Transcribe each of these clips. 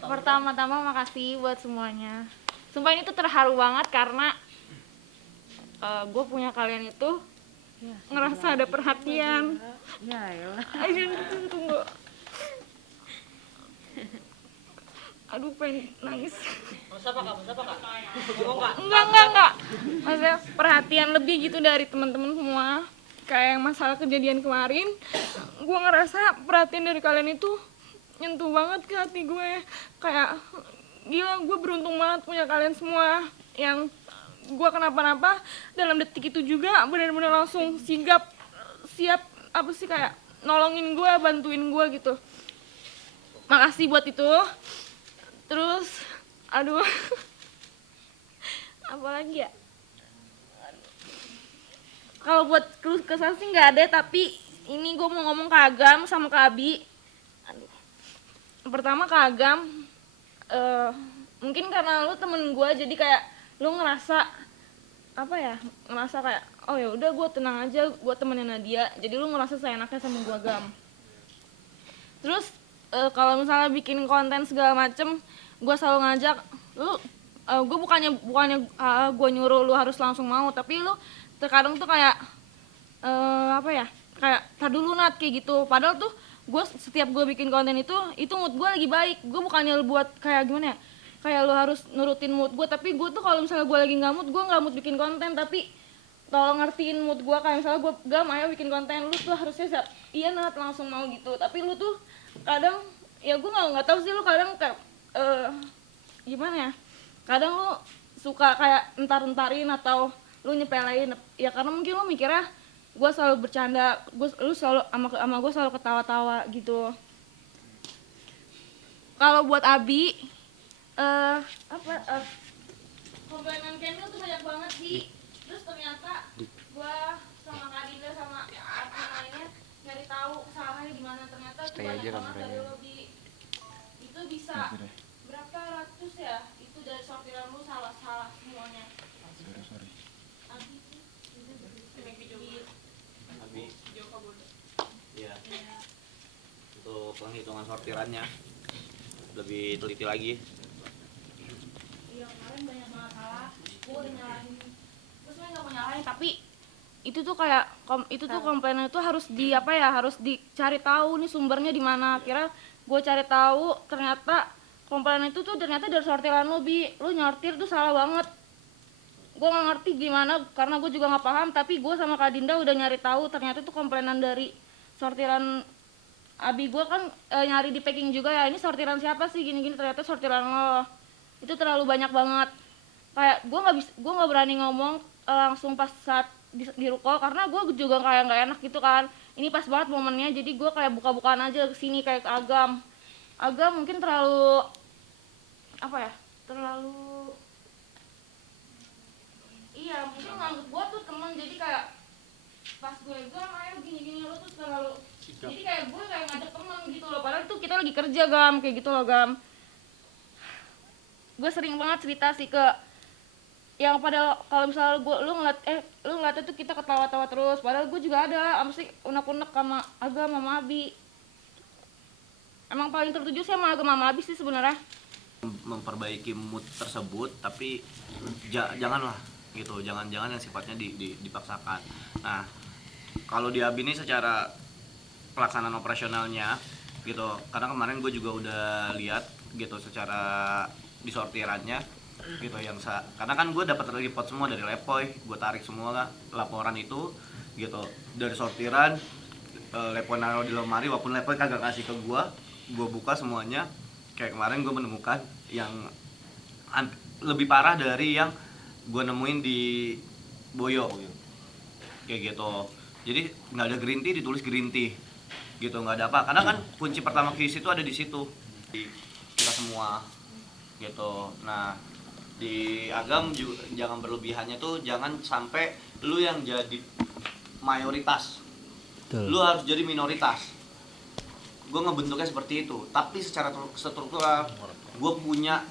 Pertama-tama makasih buat semuanya. Sumpah ini tuh terharu banget karena gue punya kalian itu ya, ngerasa ada perhatian. Ya elah. Ayo tunggu. Aduh pengen nangis. Siapa kak? Enggak. Maksudnya perhatian lebih gitu dari teman-teman semua. Kayak yang masalah kejadian kemarin, gue ngerasa perhatian dari kalian itu nyentuh banget ke hati gue. Kayak gila, gue beruntung banget punya kalian semua. Yang gue kenapa-napa dalam detik itu juga benar-benar langsung siap apa sih kayak nolongin gue, bantuin gue gitu. Makasih buat itu. Terus aduh apalagi ya, kalau buat kesal sih nggak ada, tapi ini gue mau ngomong ke Agam sama ke Abi. Aduh. Pertama ke Agam, mungkin karena lu temen gue jadi kayak lu ngerasa apa ya, ngerasa kayak oh ya udah gue tenang aja, gue temenin Nadia, jadi lu ngerasa seenaknya sama gue Gam. Terus kalau misalnya bikin konten segala macem, gue selalu ngajak lu, gue bukannya gue nyuruh lu harus langsung mau, tapi lu terkadang tuh kayak apa ya, kayak tar dulu Nat kayak gitu. Padahal tuh gue setiap gue bikin konten itu mood gue lagi baik. Gue bukannya buat kayak gimana ya, kayak lu harus nurutin mood gue, tapi gue tuh kalau misalnya gue lagi nggak mood, gue nggak mood bikin konten, tapi tolong ngertiin mood gue. Kayak misalnya gue Gam ayo bikin konten, lu tuh harusnya siap iya Nat langsung mau gitu. Tapi lu tuh kadang ya gue nggak tahu sih, lu kadang kayak gimana ya, kadang lu suka kayak entar-entarin atau lu nyepelein ya, karena mungkin lu mikirnya gue selalu bercanda, lu selalu sama gue selalu ketawa-tawa gitu. Kalau buat Abi komplainan Kendall tuh banyak banget sih. Terus ternyata gue sama Kak Dinda sama admin lainnya nyari tahu kesalahannya di mana, ternyata tuh banyak banget dari lobby itu bisa berapa ratus ya, itu dari sortiran lu salah semuanya. Abi. Iya. Untuk penghitungan sortirannya lebih teliti lagi. Iya, kemarin banyak banget salah. Gue udah nyalahin. Terus gue nggak mau nyalahin, tapi itu tuh kayak komplainnya itu harus harus dicari tahu nih sumbernya di mana. Akhirnya gue cari tahu, ternyata komplain itu tuh ternyata dari sortiran lu nyortir tuh salah banget. Gue nggak ngerti gimana, karena gue juga nggak paham, tapi gue sama Kak Dinda udah nyari tahu, ternyata itu komplainan dari sortiran Abi. Gue kan nyari di packing juga ya, ini sortiran siapa sih gini-gini, ternyata sortiran lo. Itu terlalu banyak banget. Kayak gue nggak berani ngomong langsung pas saat di ruko, karena gue juga kayak nggak enak gitu kan. Ini pas banget momennya, jadi gue kayak buka-bukaan aja kesini kayak ke Agam mungkin terlalu apa ya, terlalu iya mungkin nganggep gue tuh temen, jadi kayak pas gue ayo gini-gini lo tuh terlalu jadi kayak gue kayak ngajak temen gitu loh, padahal tuh kita lagi kerja Gam, kayak gitu loh Gam. Gue sering banget cerita sih ke yang pada kalau misalnya lu ngeliat tuh kita ketawa-tawa terus, padahal gue juga ada mesti unek-unek sama Agam sama Abi. Emang paling tertuju sih sama Agam sama Abi sih sebenarnya. Memperbaiki mood tersebut, tapi janganlah gitu, jangan yang sifatnya dipaksakan. Nah, kalau di Abi ini secara pelaksanaan operasionalnya gitu, karena kemarin gue juga udah lihat gitu secara disortirannya gitu, karena kan gue dapat report semua dari Lepoy, gue tarik semua laporan itu gitu dari sortiran. Lepoy naruh di lemari, walaupun Lepoy kagak kasih ke gue buka semuanya. Kayak kemarin gue menemukan yang lebih parah dari yang gue nemuin di Boyo kayak gitu. Jadi nggak ada green tea ditulis green tea gitu, nggak ada apa, karena kan kunci pertama keys itu ada di situ di kita semua gitu. Nah, di Agam juga jangan berlebihannya tuh, jangan sampai lu yang jadi mayoritas. Lu harus jadi minoritas. Gue ngebentuknya seperti itu, tapi secara struktural gue punya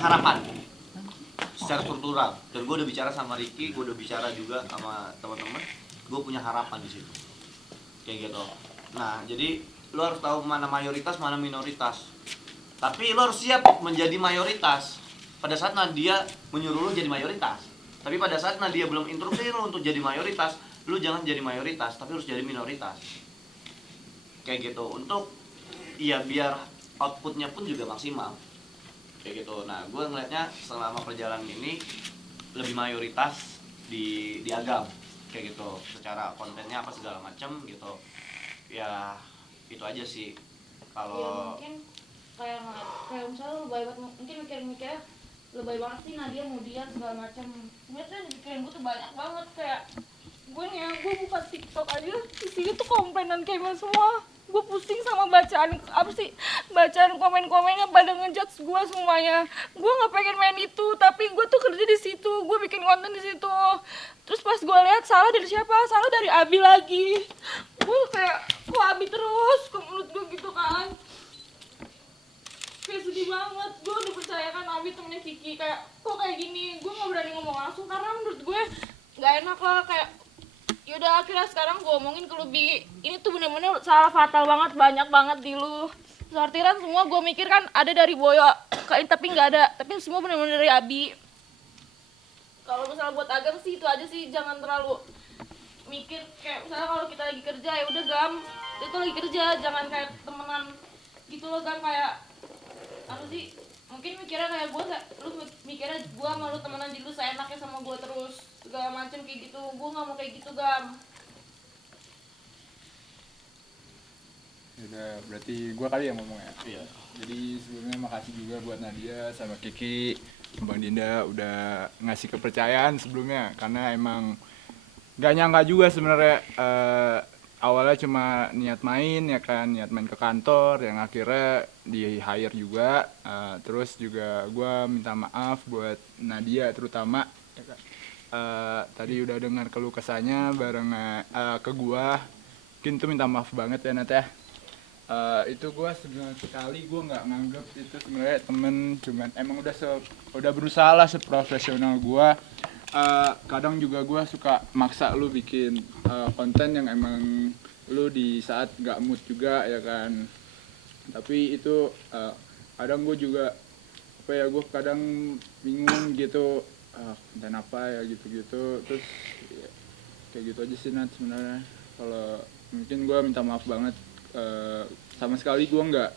harapan secara struktural, dan gue udah bicara sama Ricky, gue udah bicara juga sama teman-teman, gue punya harapan di situ kayak gitu. Nah, jadi lu harus tahu mana mayoritas mana minoritas, tapi lu harus siap menjadi mayoritas pada saat Nadia menyuruh lu jadi mayoritas. Tapi pada saat Nadia belum instruksi lu untuk jadi mayoritas, lu jangan jadi mayoritas tapi harus jadi minoritas, kayak gitu, untuk ya biar outputnya pun juga maksimal kayak gitu. Nah gue ngeliatnya selama perjalanan ini lebih mayoritas di agam kayak gitu, secara kontennya apa segala macam gitu ya. Itu aja sih kalau Ya mungkin kayak misalnya lu baik banget, mungkin mikir-mikir lebay banget sih Nadia mau dia segala macam. Sebenarnya di pikiran gue tuh banyak banget, kayak gue buka TikTok aja isinya tuh komplainan kayak semua. Gue pusing sama bacaan komen-komennya pada ngejudge gue semuanya. Gue nggak pengen main itu, tapi gue tuh kerja di situ, gue bikin konten di situ. Terus pas gue lihat salah dari siapa? Salah dari Abi lagi. Gue kayak kok Abi terus, kok menurut gue gitu kan. Kayak sedih banget, gue udah percayakan Abi temennya Kiki, kayak kok kayak gini. Gue nggak berani ngomong langsung karena menurut gue nggak enak lah. Kayak yaudah akhirnya sekarang gue omongin ke lu, Bi, ini tuh bener-bener salah fatal banget, banyak banget di lu. Sortiran semua gue mikir kan ada dari Boyo, tapi nggak ada, tapi semua bener-bener dari Abi. Kalau misalnya buat Agam sih itu aja sih, jangan terlalu mikir kayak misalnya kalau kita lagi kerja ya udah Gam, itu lagi kerja, jangan kayak temenan gitu loh Gam. Kayak apa sih, mungkin mikirnya kayak gue, lu mikirnya gue sama lu temenan jadi lu seenaknya sama gue terus segala macem kayak gitu. Gue nggak mau kayak gitu Gam. Udah, berarti gue kali yang ngomong ya. iya. Jadi sebelumnya makasih juga buat Nadia sama Kiki, Bang Dinda udah ngasih kepercayaan sebelumnya, karena emang gak nyangka juga sebenarnya. Awalnya cuma niat main ya kan, niat main ke kantor, yang akhirnya di hire juga. Terus juga gue minta maaf buat Nadia terutama ya kan. Tadi udah dengar keluh kesahnya bareng ke gue, mungkin tuh minta maaf banget ya Nat ya. Itu gue sekali gue nggak nganggep itu sebenarnya temen, cuman emang udah berusaha lah seprofesional gue. Kadang juga gue suka maksa lu bikin konten yang emang lu di saat nggak mood juga ya kan. Tapi itu kadang gue juga apa ya, gue kadang bingung gitu konten apa ya gitu-gitu. Terus ya, kayak gitu aja sih Nat sebenarnya. Kalau mungkin gue minta maaf banget. Sama sekali gue nggak,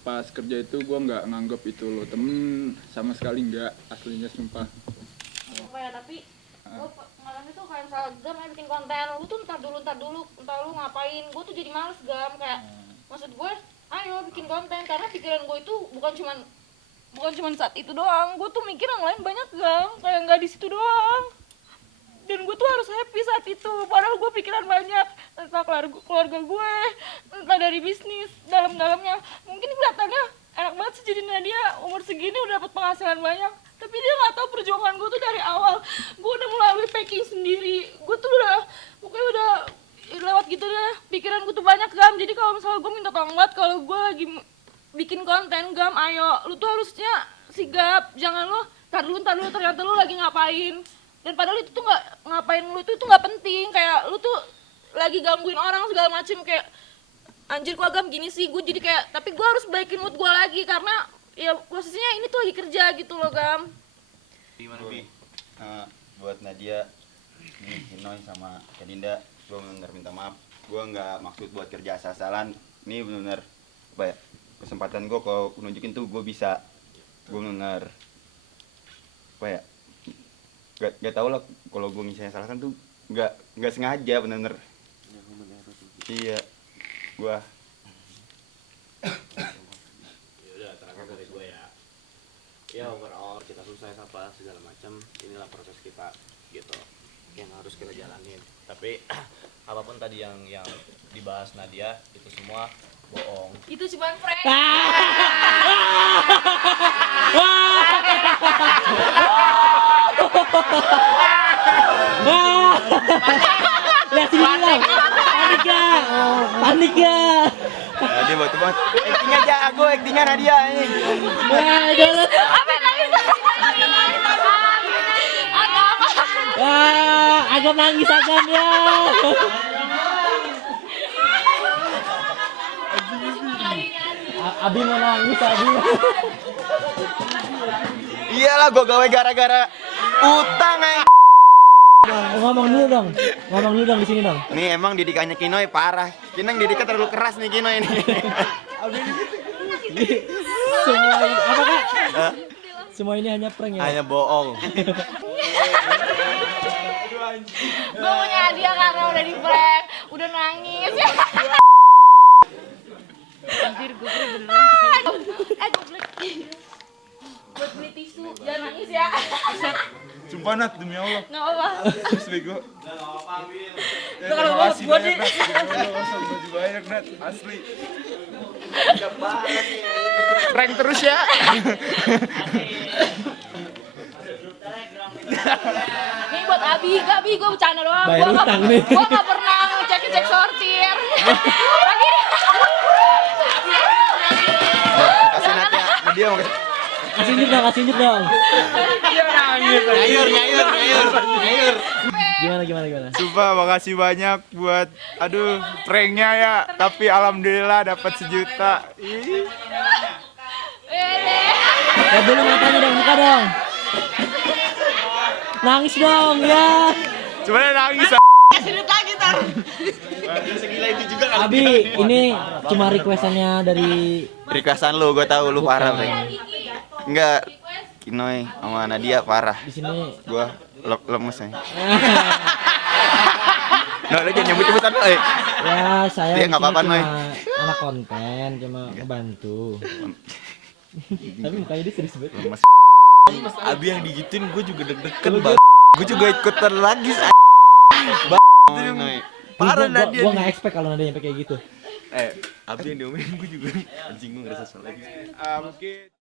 pas kerja itu gue nggak nganggep itu lo temen, sama sekali nggak, aslinya sumpah. Apa ya, tapi gue malam itu kayak misalnya Gam ya bikin konten, lu tuh entar dulu lu ngapain. Gue tuh jadi males Gam, kayak maksud gue ayo bikin konten, karena pikiran gue itu bukan cuman saat itu doang. Gue tuh mikir yang lain banyak Gam, kayak nggak di situ doang. Dan gue tuh harus happy saat itu, padahal gue pikiran banyak tentang keluarga gue, entah dari bisnis dalamnya. Mungkin kelihatannya enak banget sih jadi Nadia umur segini udah dapat penghasilan banyak, tapi dia nggak tahu perjuangan gue tuh dari awal. Gue udah melalui packing sendiri, gue tuh pokoknya udah lewat gitu deh. Pikiran gue tuh banyak Gam. Jadi kalau misalnya gue minta tolong banget, kalau gue lagi bikin konten Gam, ayo lu tuh harusnya sigap, jangan lu tar dulu ternyata lu lagi ngapain. Dan padahal itu tuh ngapain lu itu nggak penting, kayak lu tuh lagi gangguin orang segala macem. Kayak anjir kok Agam gini sih, gue jadi kayak, tapi gue harus baikin mood gue lagi karena ya posisinya ini tuh lagi kerja gitu loh Gam. Gimana Bi? Buat Nadia, ini Kinoy sama Kadinda, gue bener minta maaf. Gue nggak maksud buat kerja asal-asalan. Ini bener apa ya, kesempatan gue kalau nunjukin tuh gue bisa. Gue bener apa ya, gak tau lah kalau gue misalnya salah kan tuh nggak sengaja, bener-bener. Iya, gue. Ya udah, terakhir dari gue ya. Ya overall kita sukses apa segala macam, inilah proses kita gitu yang harus kita jalanin. Tapi apapun tadi yang dibahas Nadia itu semua bohong. Itu cuma prank. Lihat sini lo, panik ya. Nadia buat teman. Actingnya jago, actingnya Nadia ini. Wah, jangan. Wah, agak nangis Agam ya. Abi mau nangis, Abi. Iyalah gua gawe gara-gara utang aja. Ngomong dulu dong di sini dong. Nih emang didikannya Kinoy parah. Kinang didiknya terlalu keras nih Kinoy ini. Semua ini, apa Kak? Semua ini hanya prank ya. Hanya bohong. Gue punya hadiah karena udah di prank, udah nangis. Anjir, gue beneran. Goblok. Buat beli tisu, jangan nangis ya. Sumpah Nat, demi Allah. Nggak apa-apa. Terus bego. Kalau banget gua nih. Baju banyak Nat, asli. Prank terus ya. Nih buat Abi, gak Abi, gue bercanda doang. Bayar utang nih. Gue gak pernah ngecek sortir. Lagi nih. Kasih Nat ya. Dia mau Kasih unjuk dong. nyayur. Gimana? Sumpah makasih banyak buat pranknya ya. Tapi alhamdulillah dapat 1 juta. Ih. Ya dulu matanya dong, buka dong. Nangis dong ya. Sebenarnya nangis. Abi, ini cuma requestannya dari Requestan lu, gua tahu lu parah, Bre. Enggak. Kinoy sama Nadia parah. di sini. Gua lemes nih. Nah, lu jangan nyebut-nyebutan lu, Ya, saya Dia di nggak sini apa-apa, Noy. cuma anak konten, cuma ngebantu. Tapi mukanya dia serius banget. Lemes. Abi yang digituin gue juga deg-degan Lu banget. Gue juga ikutan lagi. Noy. Parah Gua Nadia. nggak expect kalau Nadia nyampe kayak gitu. Abi yang diomelin gue juga anjing gue ngerasa salah lagi. Mungkin